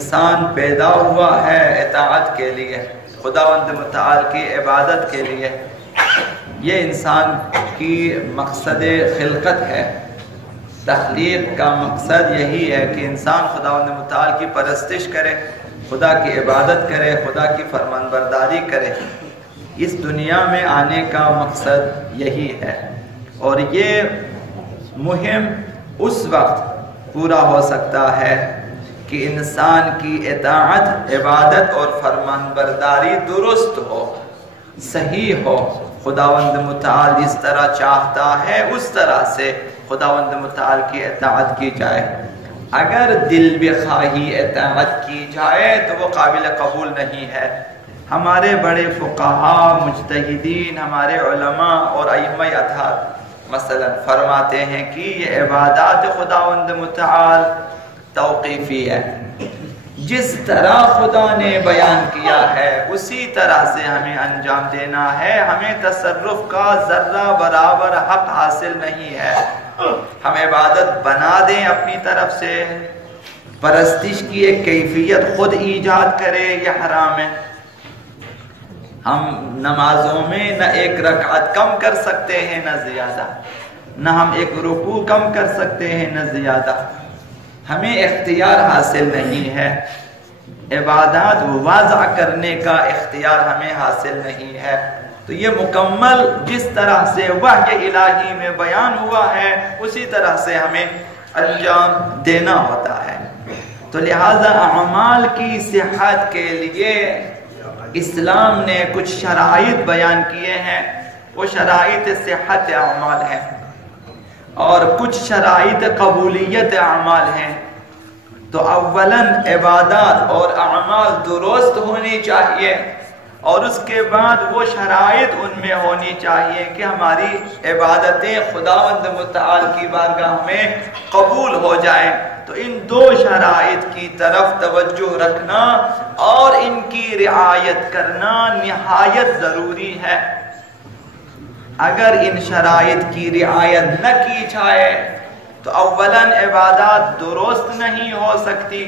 انسان پیدا ہوا ہے اطاعت کے لیے، خداوند متعال کی عبادت کے لیے، یہ انسان کی مقصد خلقت ہے۔ تخلیق کا مقصد یہی ہے کہ انسان خداوند متعال کی پرستش کرے، خدا کی عبادت کرے، خدا کی فرمانبرداری کرے۔ اس دنیا میں آنے کا مقصد یہی ہے، اور یہ مہم اس وقت پورا ہو سکتا ہے کہ انسان کی اطاعت، عبادت اور فرمانبرداری درست ہو، صحیح ہو، خداوند متعال جس طرح چاہتا ہے اس طرح سے خداوند متعال کی اطاعت کی جائے۔ اگر دل بخواہی اطاعت کی جائے تو وہ قابل قبول نہیں ہے۔ ہمارے بڑے فقہاء، مجتہدین، ہمارے علماء اور ائمہ اطہار مثلا فرماتے ہیں کہ یہ عبادات خداوند متعال توقیفی ہے، جس طرح خدا نے بیان کیا ہے اسی طرح سے ہمیں انجام دینا ہے۔ ہمیں تصرف کا ذرہ برابر حق حاصل نہیں ہے۔ ہم عبادت بنا دیں اپنی طرف سے، پرستش کی ایک کیفیت خود ایجاد کرے، یہ حرام ہے۔ ہم نمازوں میں نہ ایک رکعت کم کر سکتے ہیں نہ زیادہ، نہ ہم ایک رکوع کم کر سکتے ہیں نہ زیادہ، ہمیں اختیار حاصل نہیں ہے۔ عبادات وضع کرنے کا اختیار ہمیں حاصل نہیں ہے۔ تو یہ مکمل جس طرح سے وحی الہی میں بیان ہوا ہے اسی طرح سے ہمیں انجام دینا ہوتا ہے۔ تو لہذا اعمال کی صحت کے لیے اسلام نے کچھ شرائط بیان کیے ہیں، وہ شرائط صحت اعمال ہیں، اور کچھ شرائط قبولیت اعمال ہیں۔ تو اولاً عبادات اور اعمال درست ہونی چاہیے، اور اس کے بعد وہ شرائط ان میں ہونی چاہیے کہ ہماری عبادتیں خداوند متعال کی بارگاہ میں قبول ہو جائیں۔ تو ان دو شرائط کی طرف توجہ رکھنا اور ان کی رعایت کرنا نہایت ضروری ہے۔ اگر ان شرائط کی رعایت نہ کی جائے تو اولاً عبادات درست نہیں ہو سکتی۔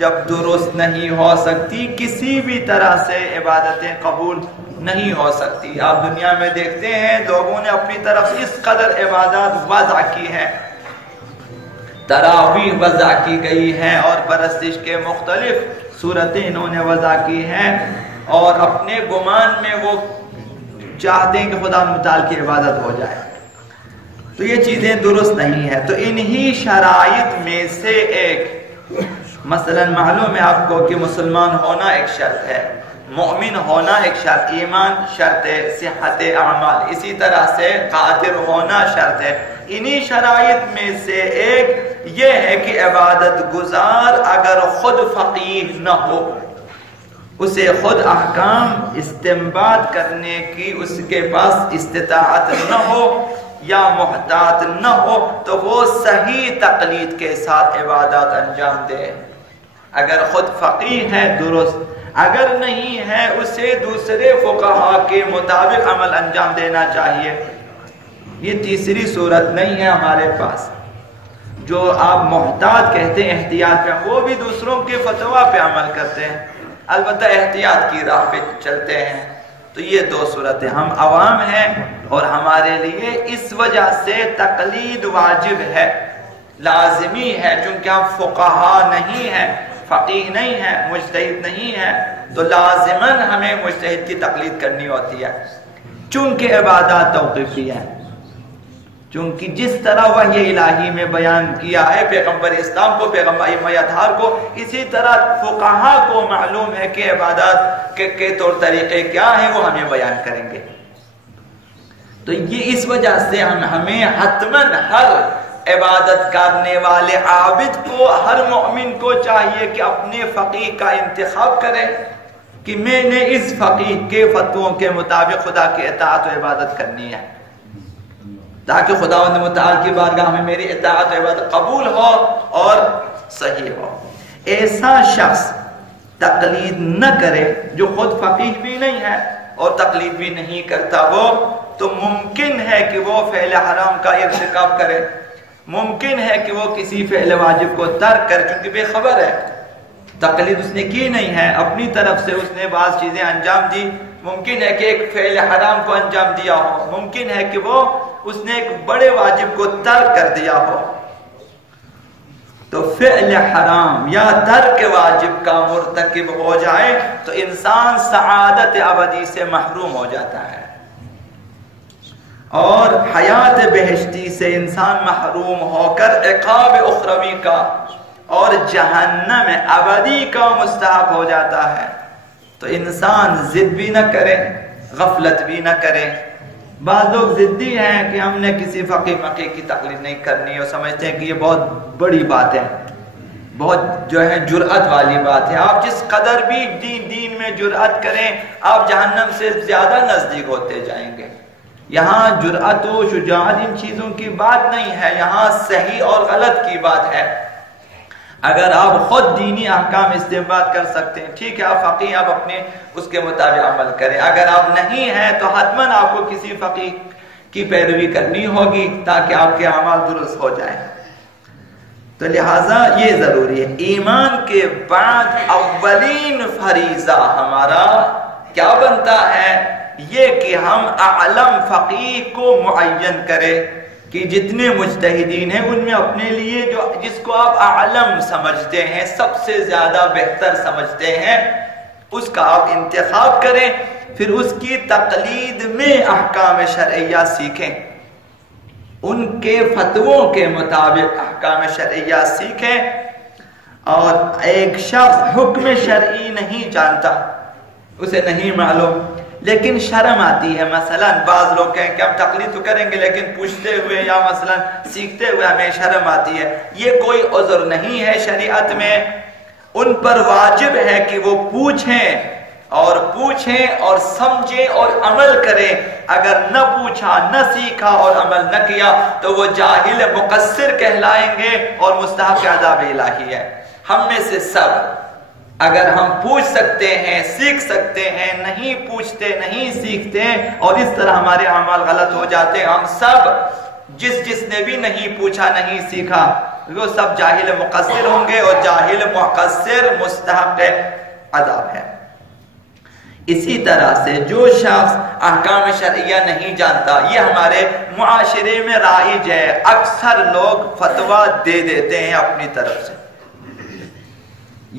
جب درست نہیں ہو سکتی کسی بھی طرح سے عبادتیں قبول نہیں ہو سکتی۔ آپ دنیا میں دیکھتے ہیں لوگوں نے اپنی طرف سے اس قدر عبادات وضع کی ہیں، تراویح وضع کی گئی ہیں، اور پرستش کے مختلف صورتیں انہوں نے وضع کی ہیں، اور اپنے گمان میں وہ چاہتے ہیں کہ خدا متعال کی عبادت ہو جائے۔ تو یہ چیزیں درست نہیں ہیں۔ تو انہی شرائط میں سے ایک، مثلا معلوم ہے آپ کو کہ مسلمان ہونا ایک شرط ہے، مومن ہونا ایک شرط، ایمان شرط ہے، صحت اعمال اسی طرح سے قادر ہونا شرط ہے۔ انہی شرائط میں سے ایک یہ ہے کہ عبادت گزار اگر خود فقیہ نہ ہو، اسے خود احکام استنباط کرنے کی اس کے پاس استطاعت نہ ہو یا محتاط نہ ہو، تو وہ صحیح تقلید کے ساتھ عبادات انجام دے۔ اگر خود فقیہ ہے درست، اگر نہیں ہے اسے دوسرے فقہاء کے مطابق عمل انجام دینا چاہیے۔ یہ تیسری صورت نہیں ہے ہمارے پاس۔ جو آپ محتاط کہتے ہیں احتیاط پہ، وہ بھی دوسروں کے فتویٰ پہ عمل کرتے ہیں، البتہ احتیاط کی راہ پہ چلتے ہیں۔ تو یہ دو صورتیں، ہم عوام ہیں اور ہمارے لیے اس وجہ سے تقلید واجب ہے، لازمی ہے، چونکہ ہم فقہاء نہیں ہیں، فقیہ نہیں ہیں، مجتہد نہیں ہیں، تو لازماً ہمیں مجتہد کی تقلید کرنی ہوتی ہے۔ چونکہ عبادات توقیفی ہیں، چونکہ جس طرح وحی الہی میں بیان کیا ہے پیغمبر اسلام کو، پیغمبر ائمہ اطہار کو، اسی طرح فقہاء کو معلوم ہے کہ عبادات کے طور طریقے کیا ہیں، وہ ہمیں بیان کریں گے۔ تو یہ اس وجہ سے ہمیں حتماً ہر عبادت کرنے والے عابد کو، ہر مومن کو چاہیے کہ اپنے فقیہ کا انتخاب کرے کہ میں نے اس فقیہ کے فتووں کے مطابق خدا کی اطاعت و عبادت کرنی ہے، تاکہ خداوند متعال کی بارگاہ میں میری اطاعت و عبادت قبول ہو اور صحیح ہو۔ ایسا شخص تقلید نہ کرے جو خود فقیہ بھی نہیں ہے اور تقلید بھی نہیں کرتا، وہ تو ممکن ہے کہ وہ فعل حرام کا ارتکاب کرے، ممکن ہے کہ وہ کسی فعل واجب کو ترک کرے چونکہ بے خبر ہے، تقلید اس نے کی نہیں ہے، اپنی طرف سے اس نے بعض چیزیں انجام دی. ممکن ہے کہ ایک فعل حرام کو انجام دیا ہو، ممکن ہے کہ وہ اس نے ایک بڑے واجب کو ترک کر دیا ہو. تو فعل حرام یا ترک واجب کا مرتکب ہو جائے تو انسان سعادت ابدی سے محروم ہو جاتا ہے، اور حیات بہشتی سے انسان محروم ہو کر عقاب اخروی کا اور جہنم ابدی کا مستحق ہو جاتا ہے. تو انسان ضد بھی نہ کرے، غفلت بھی نہ کرے. بعض لوگ ضدی ہیں کہ ہم نے کسی فقیہ مقی کی تقلید نہیں کرنی، اور سمجھتے ہیں کہ یہ بہت بڑی بات ہے، بہت جو ہے جرأت والی بات ہے. آپ جس قدر بھی دین میں جرأت کریں آپ جہنم سے زیادہ نزدیک ہوتے جائیں گے. یہاں جرأت و شجاعت ان چیزوں کی بات نہیں ہے، یہاں صحیح اور غلط کی بات ہے. اگر آپ خود دینی احکام استنباط کر سکتے ہیں ٹھیک ہے، آپ فقیہ، آپ اپنے اس کے مطابق عمل کریں. اگر آپ نہیں ہیں تو حتماً آپ کو کسی فقیہ کی پیروی کرنی ہوگی تاکہ آپ کے اعمال درست ہو جائیں. تو لہٰذا یہ ضروری ہے. ایمان کے بعد اولین فریضہ ہمارا کیا بنتا ہے؟ یہ کہ ہم اعلم فقیہ کو معین کریں کہ جتنے مجتہدین ہیں ان میں اپنے لیے جس کو آپ اعلم سمجھتے ہیں، سب سے زیادہ بہتر سمجھتے ہیں، اس کا آپ انتخاب کریں. پھر اس کی تقلید میں احکام شرعیہ سیکھیں، ان کے فتووں کے مطابق احکام شرعیہ سیکھیں. اور ایک شخص حکم شرعی نہیں جانتا، اسے نہیں معلوم، لیکن شرم آتی ہے. مثلا بعض لوگ کہیں کہ ہم تقلید تو کریں گے لیکن پوچھتے ہوئے یا مثلا سیکھتے ہوئے ہمیں شرم آتی ہے. یہ کوئی عذر نہیں ہے شریعت میں. ان پر واجب ہے کہ وہ پوچھیں اور سمجھیں اور عمل کریں. اگر نہ پوچھا، نہ سیکھا اور عمل نہ کیا تو وہ جاہل مقصر کہلائیں گے اور مستحق عذاب الہی ہے. ہم میں سے سب اگر ہم پوچھ سکتے ہیں، سیکھ سکتے ہیں، نہیں پوچھتے، نہیں سیکھتے اور اس طرح ہمارے اعمال غلط ہو جاتے ہیں، ہم سب جس نے بھی نہیں پوچھا، نہیں سیکھا، وہ سب جاہل مقصر ہوں گے، اور جاہل مقصر مستحق عذاب ہے. اسی طرح سے جو شخص احکام شرعیہ نہیں جانتا، یہ ہمارے معاشرے میں رائج ہے. اکثر لوگ فتویٰ دے دیتے ہیں اپنی طرف سے.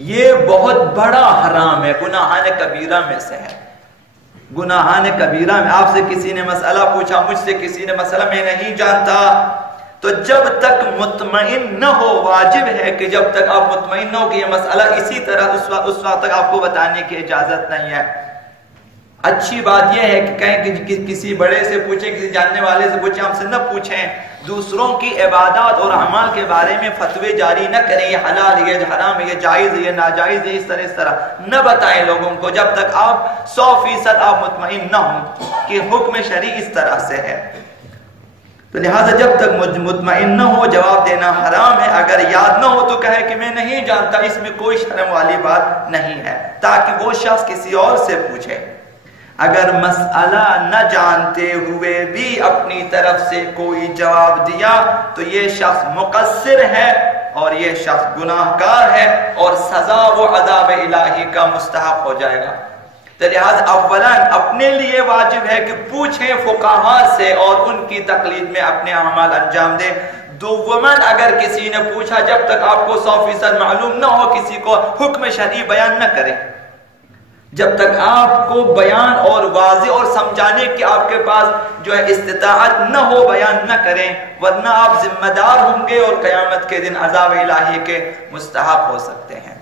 یہ بہت بڑا حرام ہے، گناہان کبیرہ میں سے ہے. گناہان کبیرہ میں آپ سے کسی نے مسئلہ پوچھا، مجھ سے کسی نے مسئلہ میں نہیں جانتا، تو جب تک مطمئن نہ ہو، واجب ہے کہ جب تک آپ مطمئن نہ ہو کہ یہ مسئلہ اسی طرح اس وقت تک آپ کو بتانے کی اجازت نہیں ہے. اچھی بات یہ ہے کہ کہیں کہ کسی بڑے سے پوچھیں، کسی جاننے والے سے پوچھیں، ہم سے نہ پوچھیں. دوسروں کی عبادات اور اعمال کے بارے میں فتوے جاری نہ کریں، یہ حلال ہے، یہ حرام ہے، یہ جائز ہے، یہ ناجائز ہے، اس طرح نہ بتائیں لوگوں کو جب تک آپ 100% آپ مطمئن نہ ہوں کہ حکم شرعی اس طرح سے ہے. تو لہٰذا جب تک مطمئن نہ ہو جواب دینا حرام ہے. اگر یاد نہ ہو تو کہے کہ میں نہیں جانتا، اس میں کوئی شرم والی بات نہیں ہے، تاکہ وہ شخص کسی اور سے پوچھے. اگر مسئلہ نہ جانتے ہوئے بھی اپنی طرف سے کوئی جواب دیا تو یہ شخص مقصر ہے اور یہ شخص گناہ گار ہے اور سزا و عذاب الہی کا مستحق ہو جائے گا. تو لہذا اولاً اپنے لیے واجب ہے کہ پوچھیں فقہاء سے اور ان کی تقلید میں اپنے اعمال انجام دیں. دوماً اگر کسی نے پوچھا، جب تک آپ کو 100% معلوم نہ ہو کسی کو حکم شرعی بیان نہ کریں. جب تک آپ کو بیان اور واضح اور سمجھانے کی آپ کے پاس جو ہے استطاعت نہ ہو، بیان نہ کریں، ورنہ آپ ذمہ دار ہوں گے اور قیامت کے دن عذاب الہی کے مستحق ہو سکتے ہیں.